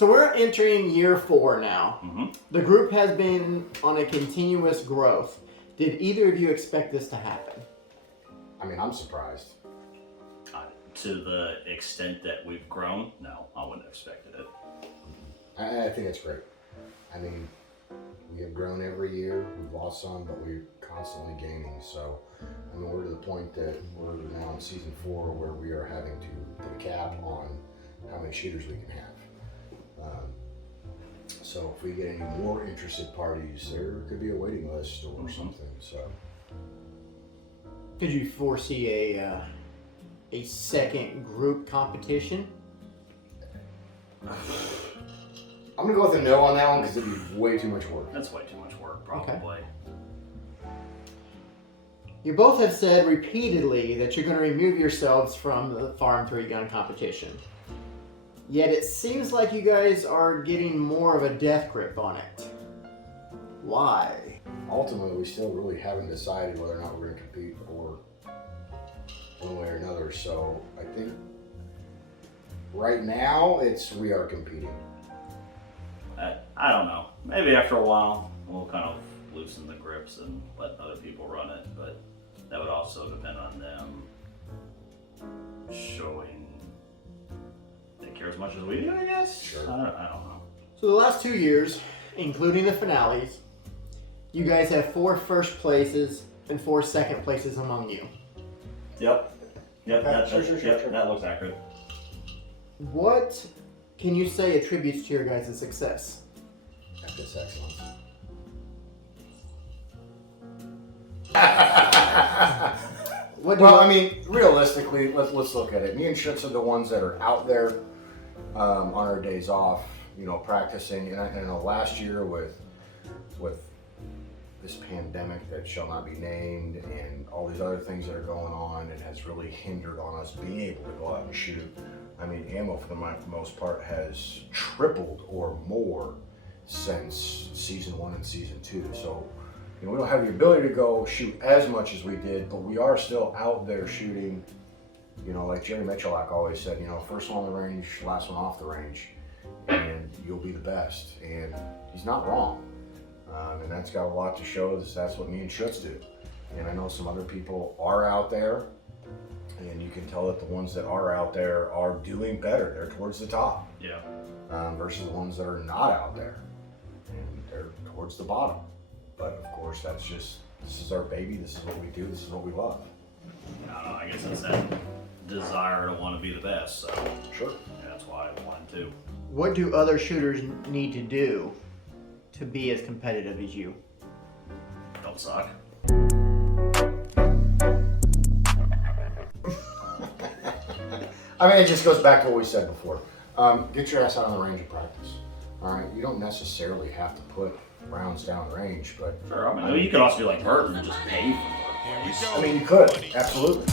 So we're entering year 4 now. Mm-hmm. The group has been on a continuous growth. Did either of you expect this to happen? I mean, I'm surprised. To the extent that we've grown, no, I wouldn't have expected it. I think it's great. I mean, we have grown every year. We've lost some, but we're constantly gaining. So, I mean, we're to the point that we're now in season 4 where we are having to put a cap on how many shooters we can have. So if we get any more interested parties, there could be a waiting list or something. So, Did you foresee a second group competition? I'm gonna go with a no on that one because it'd be way too much work. That's way too much work, probably. Okay. You both have said repeatedly that you're going to remove yourselves from the Farm 3-gun competition. Yet it seems like you guys are getting more of a death grip on it. Why? Ultimately, we still really haven't decided whether or not we're going to compete or one way or another. So I think right now we are competing. I don't know. Maybe after a while, we'll kind of loosen the grips and let other people run it, but that would also depend on them showing they care as much as we do, I guess. Sure. I don't know. So the last 2 years, including the finales, you guys have 4 first places and 4 second places among you. Yep. Okay. Sure. That looks accurate. What can you say attributes to your guys' success? That's excellent. I mean, realistically, let's look at it. Me and Schuetz are the ones that are out there on our days off, practicing. And I know last year with this pandemic that shall not be named and all these other things that are going on, it has really hindered on us being able to go out and shoot. I mean, ammo for the most part has tripled or more since season 1 and season 2. So, we don't have the ability to go shoot as much as we did, but we are still out there shooting. Like Jerry Mitchellak always said, first one on the range, last one off the range, and you'll be the best. And he's not wrong. And that's got a lot to show. That's what me and Schuetz do. And I know some other people are out there, and you can tell that the ones that are out there are doing better. They're towards the top. Yeah. Versus the ones that are not out there, and they're towards the bottom. But of course, this is our baby. This is what we do. This is what we love. I don't know. I guess it's that desire to want to be the best. So Sure. that's why I wanted to. What do other shooters need to do to be as competitive as you? Don't suck. I mean, it just goes back to what we said before. Get your ass out on the range and practice. All right. You don't necessarily have to put rounds down range, but Sure. I mean, you could also be like Burton and just pay for third place. I mean, you could absolutely.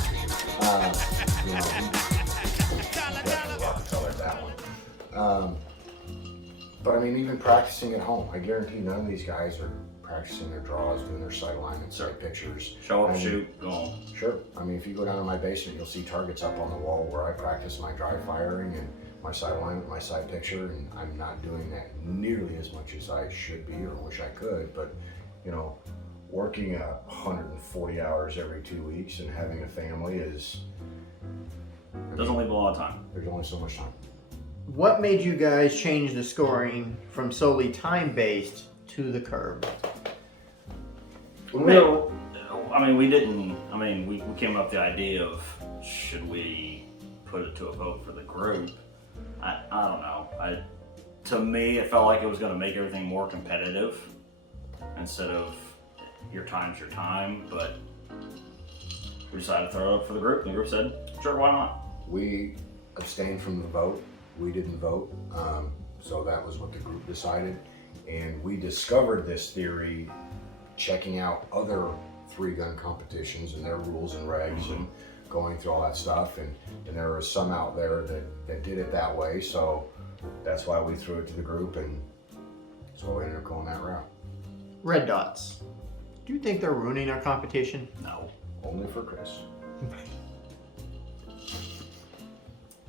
Definitely love to color that one. But I mean, even practicing at home, I guarantee none of these guys are practicing their draws, doing their sight alignment, sight pictures. Show up, shoot, go home. Sure. I mean, if you go down to my basement, you'll see targets up on the wall where I practice my dry firing and my sight alignment, my sight picture, and I'm not doing that nearly as much as I should be or wish I could. But, working 140 hours every 2 weeks and having a family Doesn't leave a lot of time. There's only so much time. What made you guys change the scoring from solely time-based to the curve? We came up with the idea of should we put it to a vote for the group. I don't know. To me, it felt like it was going to make everything more competitive instead of your time's your time. But we decided to throw it up for the group. And the group said, "Sure, why not?" We abstained from the vote. We didn't vote, so that was what the group decided. And we discovered this theory checking out other 3-gun competitions and their rules and regs and going through all that stuff. And there were some out there that did it that way. So that's why we threw it to the group, and so we ended up going that route. Red dots. Do you think they're ruining our competition? No. Only for Chris.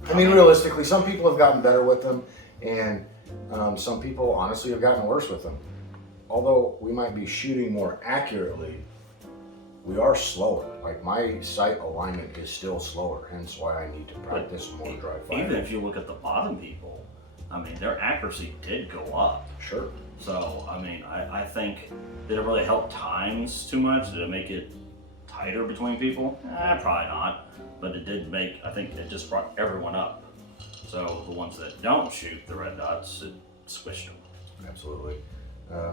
I mean, realistically, some people have gotten better with them, And some people honestly have gotten worse with them. Although we might be shooting more accurately, we are slower. Like my sight alignment is still slower, hence why I need to practice more dry fire. Even if you look at the bottom people, I mean, their accuracy did go up. Sure. So, I mean, I think, did it really help times too much? Did it make it tighter between people? Probably not. But it did make, I think it just brought everyone up. So the ones that don't shoot the red dots, it squished them. Absolutely.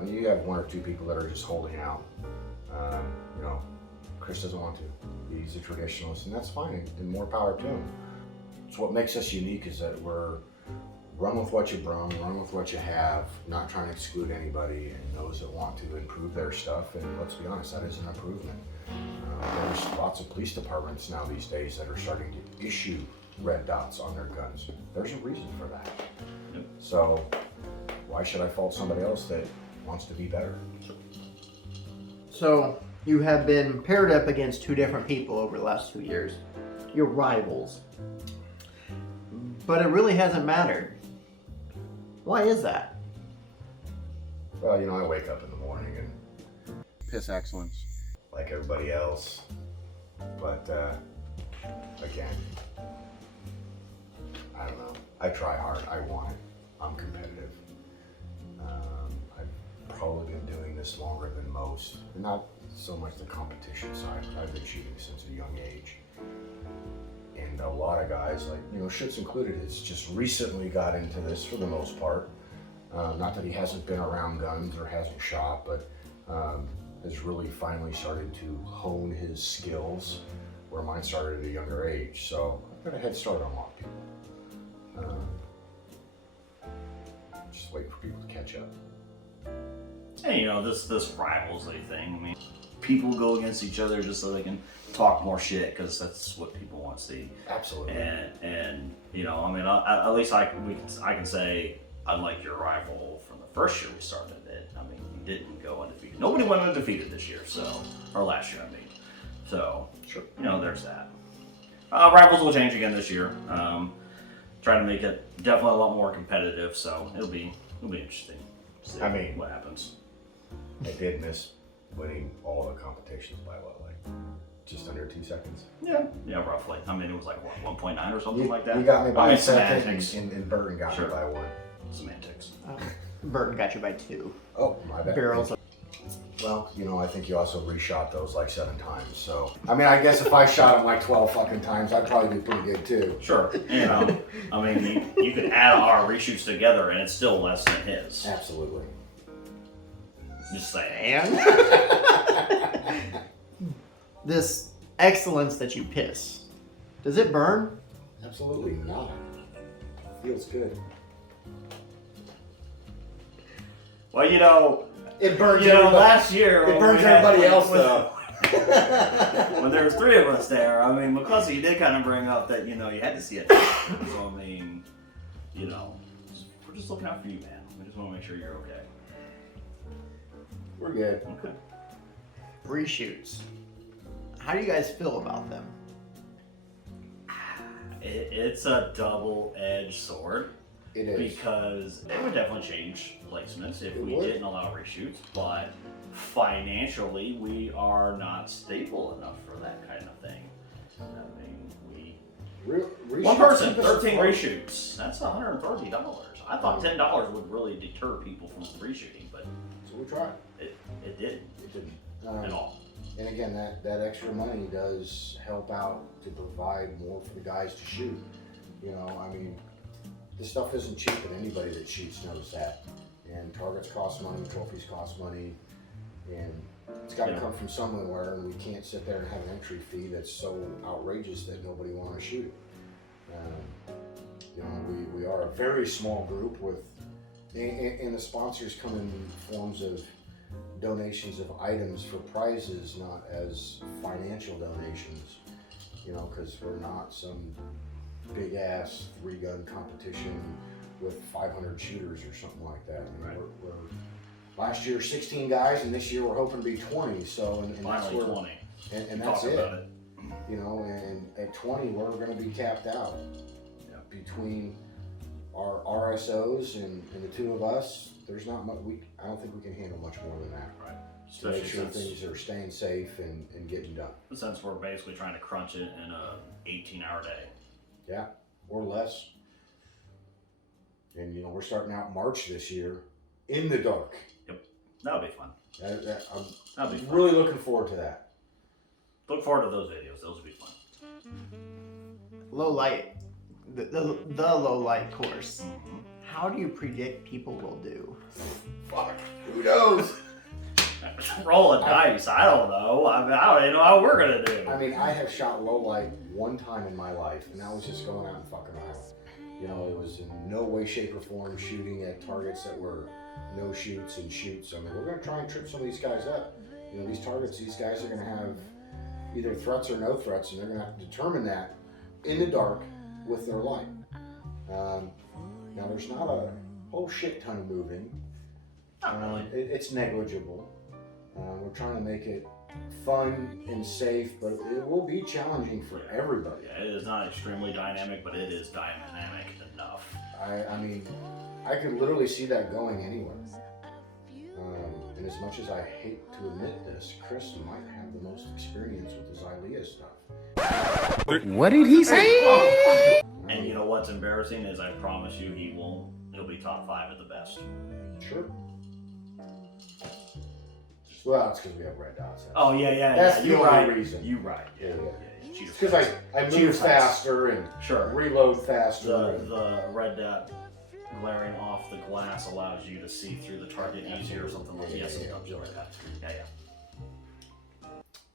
You have one or two people that are just holding out. You know, Chris doesn't want to. He's a traditionalist, and that's fine, and more power to him. So what makes us unique is that we're run with what you brung, run with what you have, not trying to exclude anybody, and those that want to improve their stuff. And let's be honest, that is an improvement. There's lots of police departments now these days that are starting to issue red dots on their guns. There's a reason for that. Yep. So why should I fault somebody else that wants to be better? So you have been paired up against two different people over the last 2 years. You're rivals. But it really hasn't mattered. Why is that? Well, you know, I wake up in the morning and piss excellence like everybody else. But again, I don't know. I try hard. I want it. I'm competitive. I've probably been doing this longer than most. Not so much the competition side, but I've been shooting since a young age. And a lot of guys, like, you know, Schuetz included, has just recently got into this for the most part. Not that he hasn't been around guns or hasn't shot, but has really finally started to hone his skills where mine started at a younger age. So I've got a head start on a lot of people. Just wait for people to catch up. And you know, this rivalry thing, I mean, people go against each other just so they can talk more shit, because that's what people want to see. Absolutely. And you know, I mean, at least I can say, unlike your rival from the first year we started it, I mean, you didn't go undefeated. Nobody went undefeated this year, so, or last year, I mean. So, sure. You know, there's that. Rivals will change again this year. Try to make it definitely a lot more competitive, so it'll be interesting to see what happens. I did miss winning all the competitions by what, like just under 2 seconds? Yeah, roughly. I mean, it was like what, 1.9 or something like that. You got me by a second, semantics. and Burton got me by 1. Semantics. Burton got you by 2. Oh, my bad. Barrels. Well, you know, I think you also reshot those like 7 times. So, I mean, I guess if I shot them like 12 fucking times, I'd probably be pretty good too. Sure. You know, I mean, you could add our reshoots together and it's still less than his. Absolutely. Just saying. This excellence that you piss, does it burn? Absolutely not. Feels good. Well, you know, it burns. Last year it burns everybody else though. When there was 3 of us there, I mean, McCluskey did kind of bring up that, you know, you had to see it. So I mean, you know, we're just looking out for you, man. We just want to make sure you're okay. We're good. Okay. Reshoots. How do you guys feel about them? It's a double-edged sword. It is. Because it would definitely change placements if we would. didn't allow reshoots, but financially we are not stable enough for that kind of thing. I mean, one person, 13 reshoots, that's $130. I thought $10 would really deter people from reshooting, but so we tried. It didn't. It didn't. At all. And again, that extra money does help out to provide more for the guys to shoot. You know, I mean, this stuff isn't cheap, and anybody that shoots knows that. And targets cost money, trophies cost money, and it's got to come from somewhere. And we can't sit there and have an entry fee that's so outrageous that nobody wants to shoot it. You know, we are a very small group with, and the sponsors come in forms of donations of items for prizes, not as financial donations. You know, because we're not some big ass 3-gun competition with 500 shooters or something like that. I mean, we're last year 16 guys, and this year we're hoping to be 20. So and that's where 20. And that's it. You know, and at 20 we're going to be capped out. Yeah. Between our RSOs and the two of us, there's not much. I don't think we can handle much more than that. Right. To make Especially sure things are staying safe and getting done. since we're basically trying to crunch it in a 18-hour day. Yeah, or less. And we're starting out March this year in the dark. That'll be fun. That'll be I'm fun. really looking forward to that. Look forward to those videos. Those will be fun. Low light, the low light course. How do you predict people will do? Fuck, who knows? Roll a dice. I don't know. I don't even know how we're gonna do. I mean, I have shot low light one time in my life, and that was just going out and fucking around. It was in no way, shape, or form shooting at targets that were no shoots and shoots. I mean, we're going to try and trip some of these guys up. These targets, these guys are going to have either threats or no threats, and they're going to have to determine that in the dark with their light. Now, there's not a whole shit ton of moving. Not really. It's negligible. We're trying to make it fun and safe, but it will be challenging for everybody. Yeah, it is not extremely dynamic, but it is dynamic enough. I mean, I could literally see that going anywhere. And as much as I hate to admit this, Chris might have the most experience with his ILEA stuff. What did he say? And what's embarrassing is I promise you he'll be top 5 at the best. Sure. Well, it's because we have red dots. Oh yeah. That's the You're only right. reason. You're right. Yeah. It's because I Cheater move face. faster and Sure. reload faster. The red dot glaring off the glass allows you to see through the target easier or something like that. Yeah, something like that. Yeah.